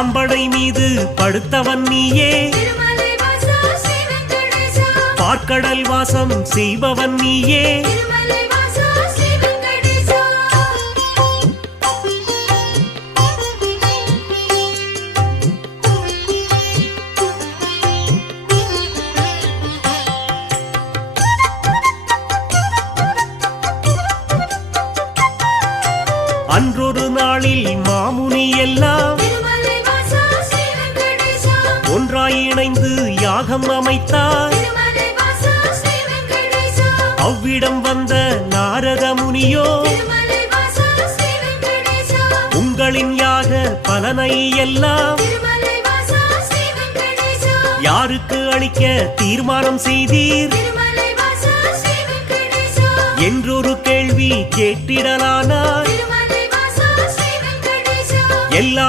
பாம்படை மீது படுத்தவன் நீயே, பார்க்கடல் வாசம் செய்பவன் நீயே. அன்றொரு நாளில் மாமுனி எல்லாம் ஒன்றாய் இணைந்து யாகம் அமைத்தார். அவ்விடம் வந்த நாரத முனியோ உங்களின் யாக பலனை எல்லாம் யாருக்கு அளிக்க தீர்மானம் செய்தீர் என்றொரு கேள்வி கேட்டிடலானார். எல்லாம்